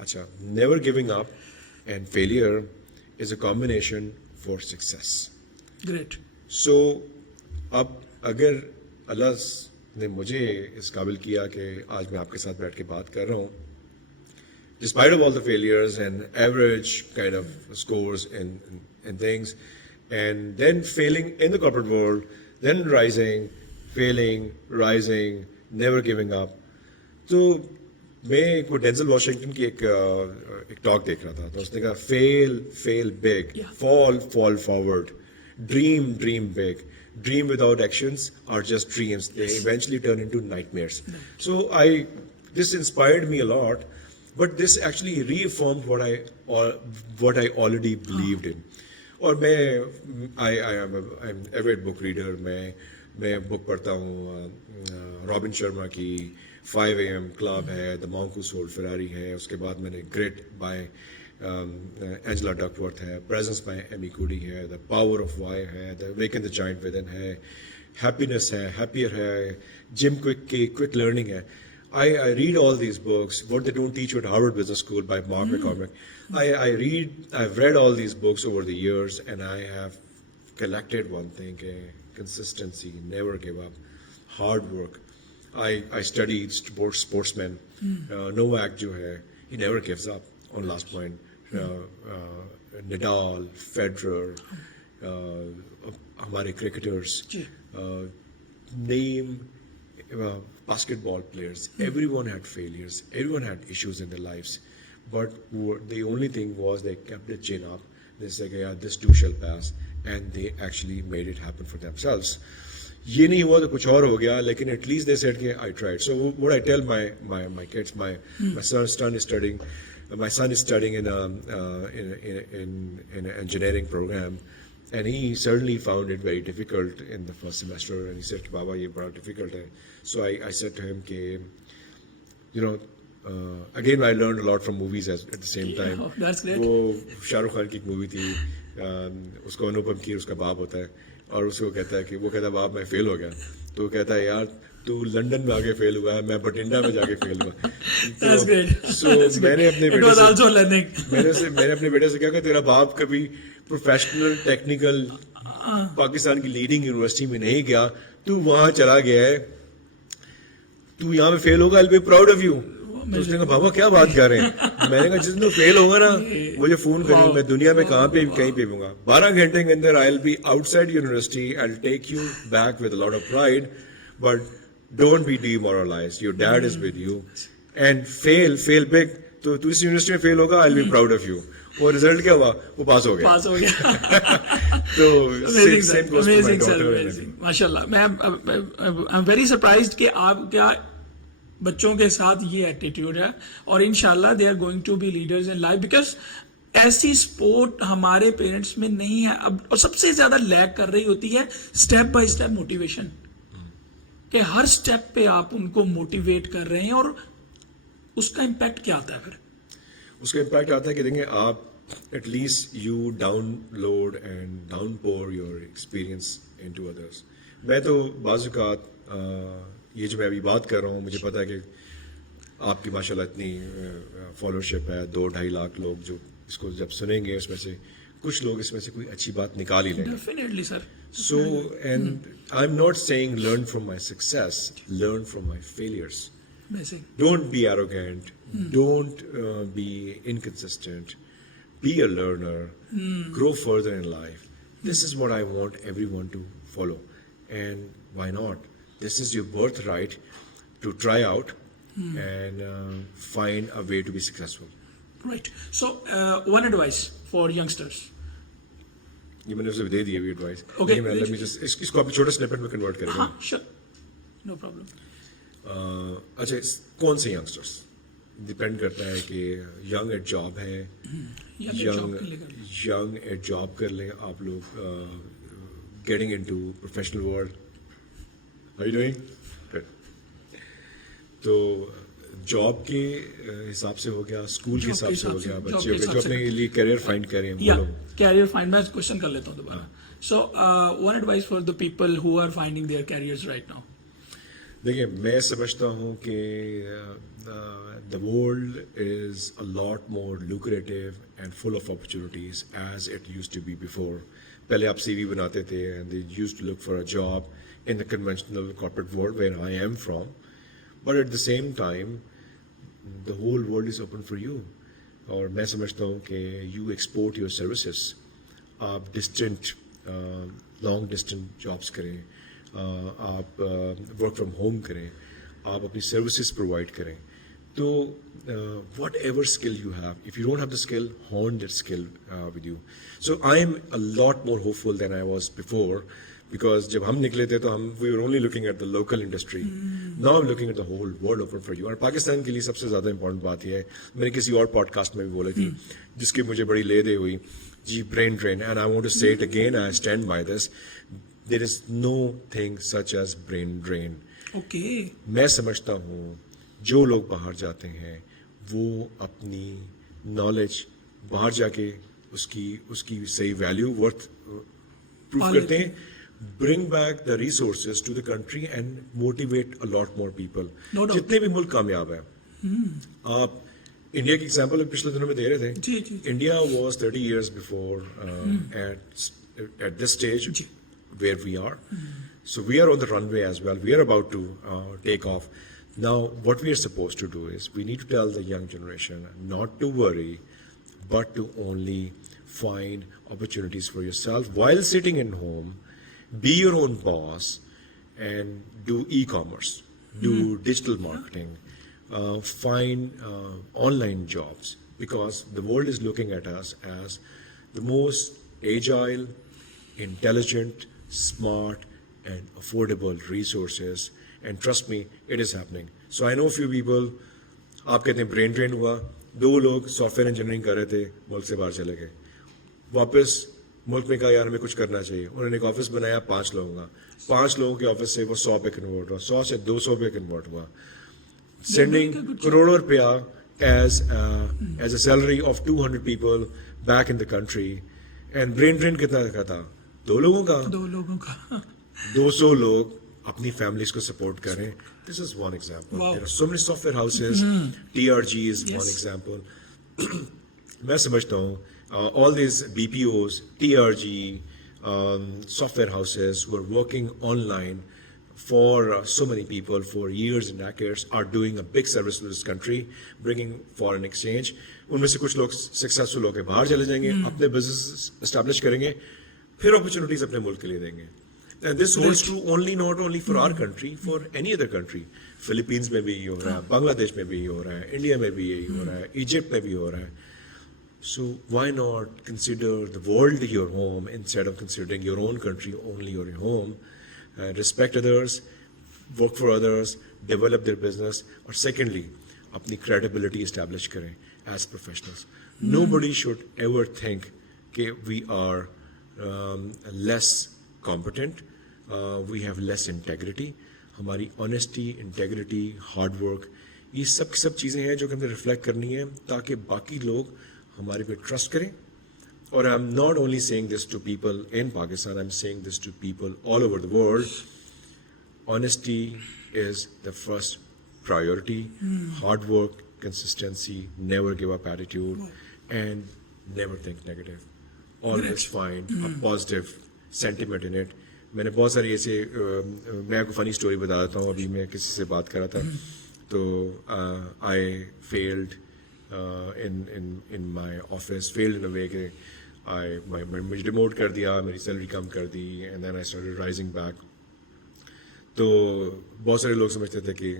Acha, never giving up and failure is a combination for success. Great. So, अब अगर अल्लाह ने मुझे इस काबिल किया कि आज मैं आपके साथ बैठ के बात कर रहा हूँ, despite of all the failures and average kind of scores and things, and then failing in the corporate world, then rising, failing, rising, never giving up. तो मैं को डेंजल वॉशिंगटन की एक टॉक देख रहा था, तो उसने कहा fail big, fall forward, dream big. Dream without actions are just dreams. They eventually turn into nightmares. So this inspired me a lot, but this actually reaffirmed what I already believed in. और I'm an avid book reader. मैं book पढ़ता हूँ robin Sharma की 5 AM Club है, The Monk Who Sold Ferrari है, उसके बाद मैंने Grit by Angela Duckworth है, Presence by Amy Cuddy है, The Power of Why है, The Awaken the Giant Within है, Happiness है, Happier है, Jim Quick की Quick Learning है. I read all these books, What They Don't Teach You at Harvard Business School by Mark McCormick. I've read all these books over the years, and I have collected one thing, consistency, never give up, hard work. I studied sportsmen. Novak जो है, he never gives up on last point. Nadal, Federer, हमारे cricketers, name basketball players, everyone had failures, everyone had issues in their lives, but the only thing was they kept their chin up. They said, yeah, this too shall pass, and they actually made it happen for themselves. ये नहीं हुआ तो कुछ और हो गया, लेकिन at least they said, I tried. So what I tell my kids, my son is studying. My son is studying in an engineering program, and he certainly found it very difficult in the first semester. And he said, "Baba, ये बड़ा difficult है." So I said to him, again I learned a lot from movies at the same time. Oh, that's great. वो शाहरुख खान की एक movie थी, उसको अनुपम खेर उसका बाप होता है, और उसको कहता है कि वो कहता है बाप मैं फेल हो गया, तो कहता है यार तू लंदन में आके फेल हुआ है, मैं बठिंडा में जाके फेल हुआ. That's great. So मैंने अपने It was also learning. मैंने अपने बेटे से कहा कि तेरा बाप कभी प्रोफेशनल टेक्निकल पाकिस्तान की लीडिंग यूनिवर्सिटी में नहीं गया, तू वहां चला गया है, तू यहाँ पे फेल होगा, I'll be proud of you. तो उसने कहा बाबा क्या बात कर रहे हैं. मैंने कहा जिस दिन तू फेल होगा ना मुझे फोन करिए, मैं दुनिया में कहीं पे हूँगा. 12 घंटे के अंदर I'll be outside university, I'll take you back with a lot of pride, but don't be demoralized. Your dad is with you, and fail big. तो तू इस यूनिवर्सिटी में फेल होगा, I'll be proud of you. और result क्या हुआ, वो पास हो गया. तो same goes to my daughter. माशाल्लाह. I'm very surprised कि आप क्या बच्चों के साथ ये एटीट्यूड है, और इंशाल्लाह they are going to be leaders in life, because ऐसी स्पोर्ट हमारे पेरेंट्स में नहीं है अब, और सबसे ज्यादा लैग कर रही होती है स्टेप बाय स्टेप मोटिवेशन, कि हर स्टेप पे आप उनको मोटिवेट कर रहे हैं, और उसका इम्पैक्ट क्या आता है फिर? उसका इम्पैक्ट आता है कि देखें आप at least you download and downpour your experience into others. मैं तो बाज़-ओ-क़ात ये जो मैं अभी बात कर रहा हूँ, मुझे पता है कि आपकी माशाल्लाह इतनी फॉलोअरशिप है, 2-2.5 लाख लोग जो इसको जब सुनेंगे उसमें से कुछ लोग इसमें से कोई अच्छी बात निकाल ही लेंगे. Definitely sir. So, and I'm not saying learn from my success, learn from my failures. Amazing. Don't be arrogant. Don't be inconsistent. Be a learner. Grow further in life. This is what I want everyone to follow. And why not? This is your birthright to try out and find a way to be successful. Right. So, one advice for youngsters. ये मैंने उसे दे दी अभी advice. Okay. लेकिन let me just इसको आप छोटे snippet में convert करेंगे। हाँ, sure, no problem. अच्छा, कौन से यंगस्टर्स डिपेंड करता है कि यंग एट जॉब है, यंग एट जॉब कर लें आप लोग, getting into professional world, how you doing? तो जॉब के हिसाब से हो गया, स्कूल के हिसाब से हो गया, बच्चे हो गए जो अपने लिए करियर फाइंड करें, वो लोग कैरियर फाइंड, मैं क्वेश्चन कर लेता हूँ दोबारा. So one advice for the people who are finding their careers right now. देखिए, मैं समझता हूँ कि the world is a lot more lucrative and full of opportunities as it used to be before. पहले आप सीवी बनाते थे and they used to look for a job in the conventional corporate world where I am from, but at the same time the whole world is open for you. और मैं समझता हूँ कि you export your services. आप distant long distance jobs करें, आप work from home करें, आप अपनी सर्विसेज प्रोवाइड करें. तो whatever skill you have, if you don't have the skill, hone that skill with you. So I am a lot more hopeful than I was before, because जब हम निकले थे तो हम we were only looking at the local industry. Now I am looking at the whole world open for you. और पाकिस्तान के लिए सबसे ज्यादा इंपॉर्टेंट बात यह है, मैंने किसी और पॉडकास्ट में भी बोली थी जिसकी मुझे बड़ी ले दे हुई, जी, brain drain. And I want to say it again, I stand by this. There is no thing such as brain drain. Okay. मैं समझता हूँ जो लोग बाहर जाते हैं वो अपनी नॉलेज बाहर जाके उसकी सही वैल्यू वर्थ प्रूव करते हैं, bring back the resources to the country and motivate a lot more people. No doubt. जितने भी मुल्क कामयाब हैं, आप इंडिया की एग्जाम्पल पिछले दिनों में दे रहे थे. जी. India was 30 years before at this stage where we are. So we are on the runway as well. We are about to take off. Now, what we are supposed to do is we need to tell the young generation not to worry, but to only find opportunities for yourself while sitting in home. Be your own boss and do e-commerce, do digital marketing, find online jobs, because the world is looking at us as the most agile, intelligent, smart and affordable resources, and trust me, it is happening. So I know a few people, आप कहते हैं brain drain हुआ, 2 लोग software engineering कर रहे थे, मुल्क से बाहर चले गए, वापस मुल्क में कहा यार हमें कुछ करना चाहिए, उन्होंने एक ऑफिस बनाया 5 लोगों का, 5 लोगों के ऑफिस से वो 100 पे कन्वर्ट हुआ, 100 से 200 पे कन्वर्ट हुआ, सेंडिंग करोड़ों रुपया as a salary of 200 people back in the country. And brain drain कितना का था? 2 लोगों का. 200 लोग अपनी families को support करें. This is one example. Wow. There are so many software houses. TRG is one example. मैं समझता हूँ all these BPOs, TRG, software houses who are working online for so many people for years and decades are doing a big service to this country, bringing foreign exchange. उनमें से कुछ लोग successful होकर बाहर चले जाएंगे, अपने बिजनेस एस्टैब्लिश करेंगे, फिर अपॉर्चुनिटीज अपने मुल्क के लिए देंगे. And this holds true not only for our country, for any other country. Philippines में भी यही हो रहा है, बांग्लादेश में भी यही हो रहा है, इंडिया में भी यही हो रहा है, इजिप्ट में भी हो रहा है. So why not consider the world your home instead of considering your own country only your home? Respect others, work for others, develop their business. Or secondly, अपनी credibility establish करें as professionals. Nobody should ever think that we are less competent, we have less integrity. हमारी honesty, integrity, hard work, ये सब चीज़ें हैं जो कि हमें reflect करनी है ताकि बाकी लोग हमारे पे trust करें. Or I'm not only saying this to people in Pakistan, I'm saying this to people all over the world. Honesty is the first priority. Hard work, consistency, never give up attitude, and never think negative. Always find a positive sentiment in it. मैंने बहुत सारी ऐसे मैं आपको funny story बता देता हूँ. अभी मैं किसी से बात कर रहा था तो I failed in my office, failed in a way कि मुझे डिमोट कर दिया, मेरी सैलरी कम कर दी, and then I started rising back. तो बहुत सारे लोग समझते थे कि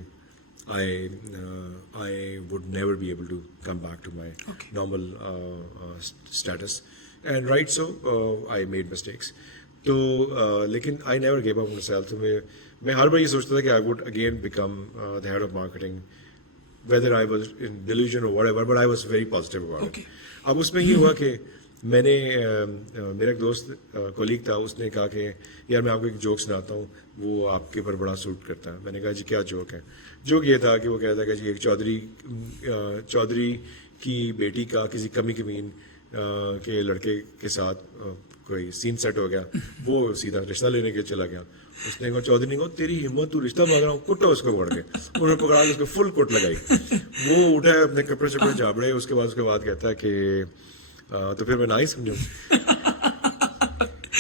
I would never be able to come back to my Okay. normal status. And right, so I made mistakes. तो लेकिन I never gave up on myself. तो मैं हर बार ये सोचता था कि I would again become the head of marketing, whether I was in delusion or whatever, but I was very positive about Okay. it. अब उसमें ये हुआ कि मैंने मेरा एक दोस्त कोलीग था, उसने कहा कि यार मैं आपको एक जोक सुनाता हूँ, वो आपके ऊपर बड़ा सूट करता है. मैंने कहा जी क्या जोक है? जोक ये था कि वो कहता कि जी एक चौधरी की बेटी का किसी कमी कमीन के लड़के के साथ कोई सीन सेट हो गया, वो सीधा रिश्ता लेने के चला गया. उसने कहा चौधरी ने कहा तेरी हिम्मत, तू रिश्ता मांग रहा हूँ, कुटो उसको पकड़ के. उन्होंने पकड़ा के उसको फुल कुट लगाई. वो उठा अपने कपड़े शपड़े झाबड़े. उसके बाद कहता है कि तो फिर मैं ना ही समझूं.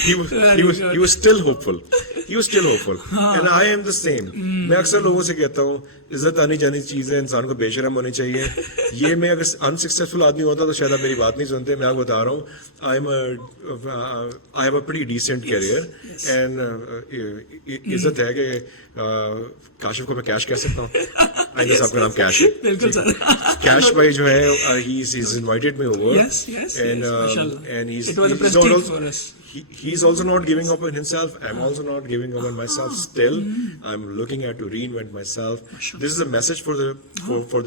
he was still hopeful. He was still hopeful. And I am the same. मैं अक्सर लोगों से कहता हूँ इज्जत आनी जानी चीज है, इंसान को बेशरम होनी चाहिए. ये मैं अगर अनसक्सेसफुल आदमी होता तो शायद आप मेरी बात नहीं सुनते. मैं आपको बता रहा हूँ I have a pretty decent career. And इज्जत है कि काशिफ को मैं कैश कह सकता हूँ. आई गेस आपका नाम कैश है. बिल्कुल सर. Cash भाई जो है he's invited me over. Yes, And mashallah. and It was a prestige for us. He's also not giving up on himself. I'm also not giving up on myself. Still, I'm looking at to reinvent myself. This is a message for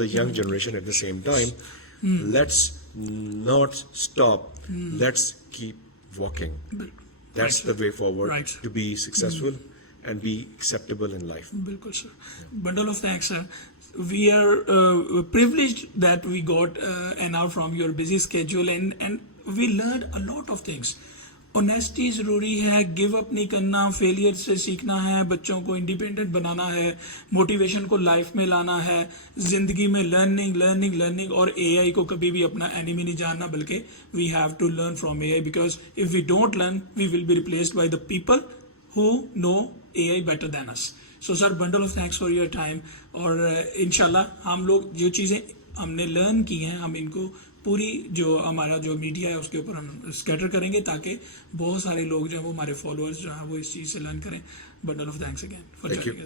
the young generation at the same time. Let's not stop. Let's keep walking. That's the way forward Right. to be successful and be acceptable in life. Bilkul, sir. Bundle of thanks, sir. We are privileged that we got an hour from your busy schedule, and we learned a lot of things. Honesty ज़रूरी है, give up नहीं करना, failure से सीखना है, बच्चों को independent बनाना है, मोटिवेशन को लाइफ में लाना है, जिंदगी में लर्निंग और एआई को कभी भी अपना एनिमी नहीं जानना, बल्कि we have to learn from AI, because if we don't learn we will be replaced by the people who know AI better than us. So sir, bundle of thanks for your time. और इंशाल्लाह हम लोग जो चीज़ें हमने learn की हैं, हम इनको पूरी जो हमारा जो मीडिया है उसके ऊपर हम स्कैटर करेंगे, ताकि बहुत सारे लोग जो हैं वो हमारे फॉलोअर्स जो हैं वो इस चीज़ से लर्न करें. Bundle of thanks again for joining us.